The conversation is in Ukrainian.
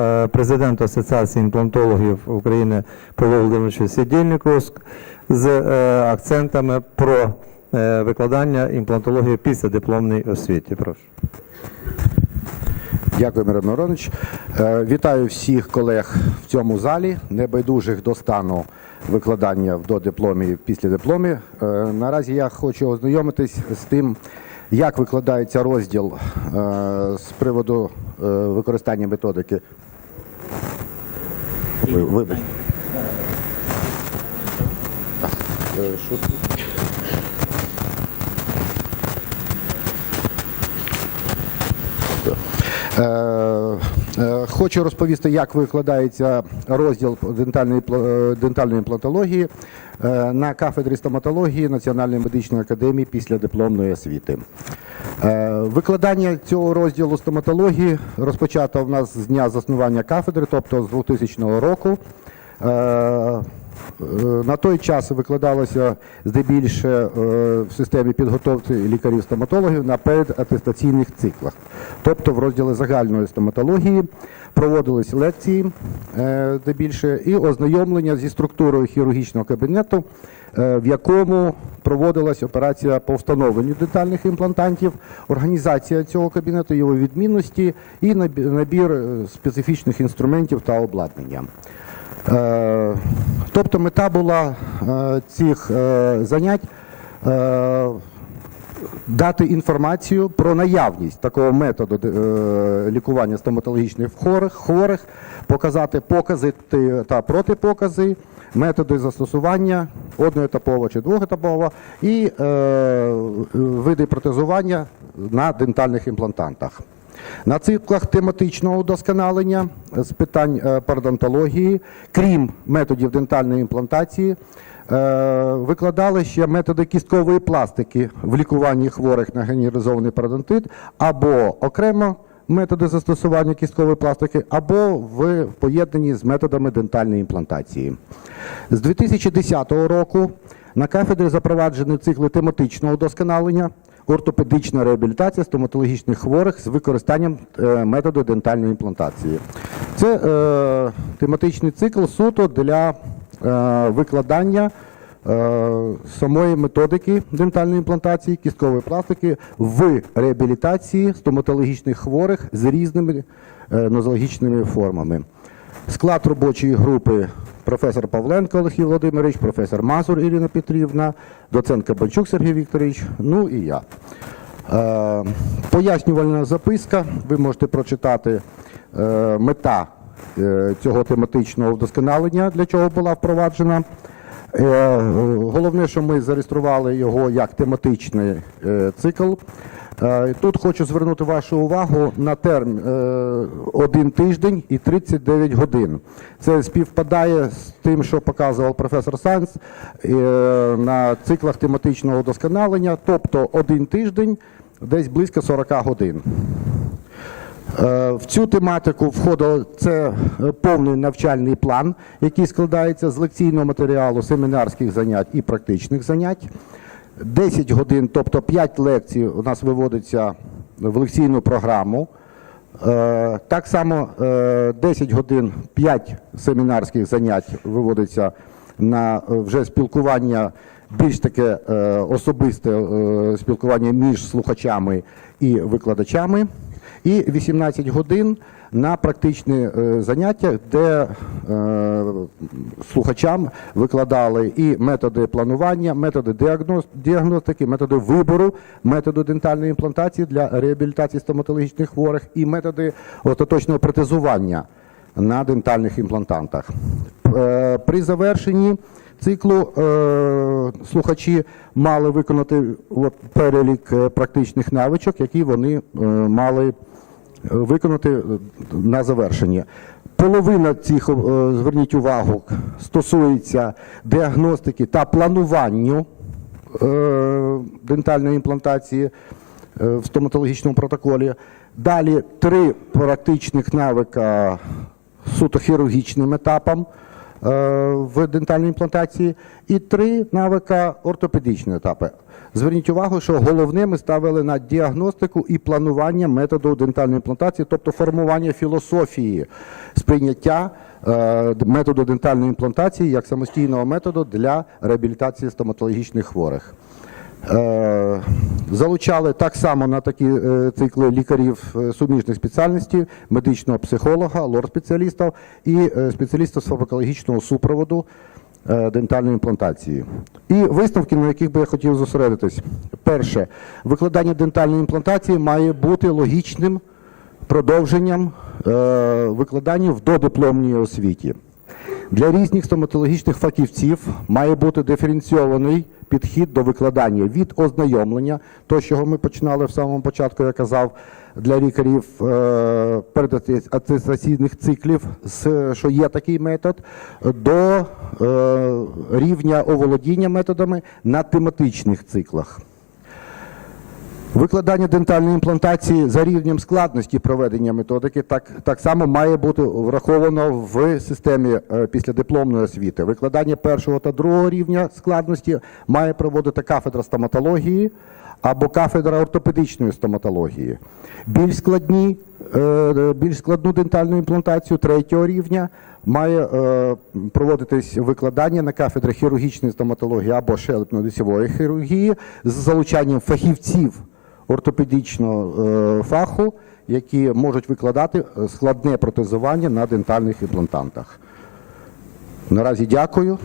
е, президенту Асоціації імплантологів України Павлу Володимировичу Сідільнику з- е, акцентами про е, викладання імплантології після дипломній освіті. Прошу. Дякую, Мирослав Миронович. Вітаю всіх колег в цьому залі, небайдужих до стану викладання в додипломі і після дипломі. Наразі я хочу ознайомитись з тим, як викладається розділ з приводу використання методики. Ви- Вибачте. Так, що тут? Е, Хочу розповісти, як викладається розділ дентальної е, дентальної імплантології е, на кафедрі стоматології Національної медичної академії після дипломної освіти. Е, Викладання цього розділу стоматології розпочато в нас з дня заснування кафедри, тобто з 2000 року. Е, На той час викладалося здебільше е, в системі підготовки лікарів-стоматологів на передатестаційних циклах. Тобто в розділі загальної стоматології проводились лекції е, здебільше і ознайомлення зі структурою хірургічного кабінету, в якому проводилась операція по встановленню дентальних імплантантів, організація цього кабінету, його відмінності і набір специфічних інструментів та обладнання. Е, Тобто мета була е, цих е, занять дати інформацію про наявність такого методу лікування стоматологічних хворих, хворих, показати покази та протипокази, методи застосування одноетапово чи двохетапово і види протезування на дентальних імплантантах. На циклах тематичного удосконалення з питань е, пародонтології, крім методів дентальної імплантації, е, викладали ще методи кісткової пластики в лікуванні хворих на генералізований пародонтит або окремо методи застосування кісткової пластики, або в поєднанні з методами дентальної імплантації. З 2010 року на кафедрі запроваджені цикли тематичного удосконалення, ортопедична реабілітація стоматологічних хворих з використанням е, методу дентальної імплантації. Це е, тематичний цикл суто для е, викладання е, самої методики дентальної імплантації, кісткової пластики в реабілітації стоматологічних хворих з різними е, нозологічними формами. Склад робочої групи професор Павленко Олексій Володимирович, професор Мазур Ірина Петрівна, доцент Кабанчук Сергій Вікторович, ну і я. Е, пояснювальна записка. Ви можете прочитати е, мета е, цього тематичного вдосконалення, для чого була впроваджена. Е, Головне, що ми зареєстрували його як тематичний е, цикл. Е, Тут хочу звернути вашу увагу на терм е, один тиждень і 39 годин. Це співпадає з тим, що показував професор Санс е, на циклах тематичного вдосконалення, тобто один тиждень, десь близько 40 годин. В цю тематику входило це повний навчальний план, який складається з лекційного матеріалу, семінарських занять і практичних занять. 10 годин, тобто 5 лекцій у нас виводиться в лекційну програму. Е, Так само е, 10 годин 5 семінарських занять виводиться на е, вже спілкування, більш таке е, особисте е, спілкування між слухачами і викладачами. І 18 годин на практичні е, заняття, де е, слухачам викладали і методи планування, методи діагностики, методи вибору, методи дентальної імплантації для реабілітації стоматологічних хворих і методи остаточного протезування на дентальних імплантантах. Е, При завершенні циклу е, слухачі мали виконати перелік е, практичних навичок, які вони е, мали виконати на завершенні. Половина цих, зверніть увагу, стосується діагностики та плануванню дентальної імплантації в стоматологічному протоколі. Далі три практичних навика суто хірургічним етапом в дентальній імплантації і три навика ортопедичні етапи. Зверніть увагу, що головне ми ставили на діагностику і планування методу дентальної імплантації, тобто формування філософії сприйняття е, методу дентальної імплантації як самостійного методу для реабілітації стоматологічних хворих. Е, Залучали так само на такі е, цикли лікарів е, суміжних спеціальностей, медичного психолога, лор-спеціалістів і спеціалістів з фармакологічного супроводу дентальної імплантації. І висновки, на яких би я хотів зосередитись. Перше, викладання дентальної імплантації має бути логічним продовженням викладання в додипломній освіті. Для різних стоматологічних фахівців має бути диференційований підхід до викладання від ознайомлення, то, чого ми починали в самому початку, я казав, для лікарів е, передатестаційних циклів, що є такий метод, до е, рівня оволодіння методами на тематичних циклах. Викладання дентальної імплантації за рівнем складності проведення методики так, так само має бути враховано в системі е, післядипломної освіти. Викладання першого та другого рівня складності має проводити кафедра стоматології або кафедра ортопедичної стоматології. Більш складні, е, більш складну дентальну імплантацію третього рівня має е, проводитись викладання на кафедрі хірургічної стоматології або щелепно-лицевої хірургії з залучанням фахівців ортопедичного е, фаху, які можуть викладати е, складне протезування на дентальних імплантантах. Наразі дякую.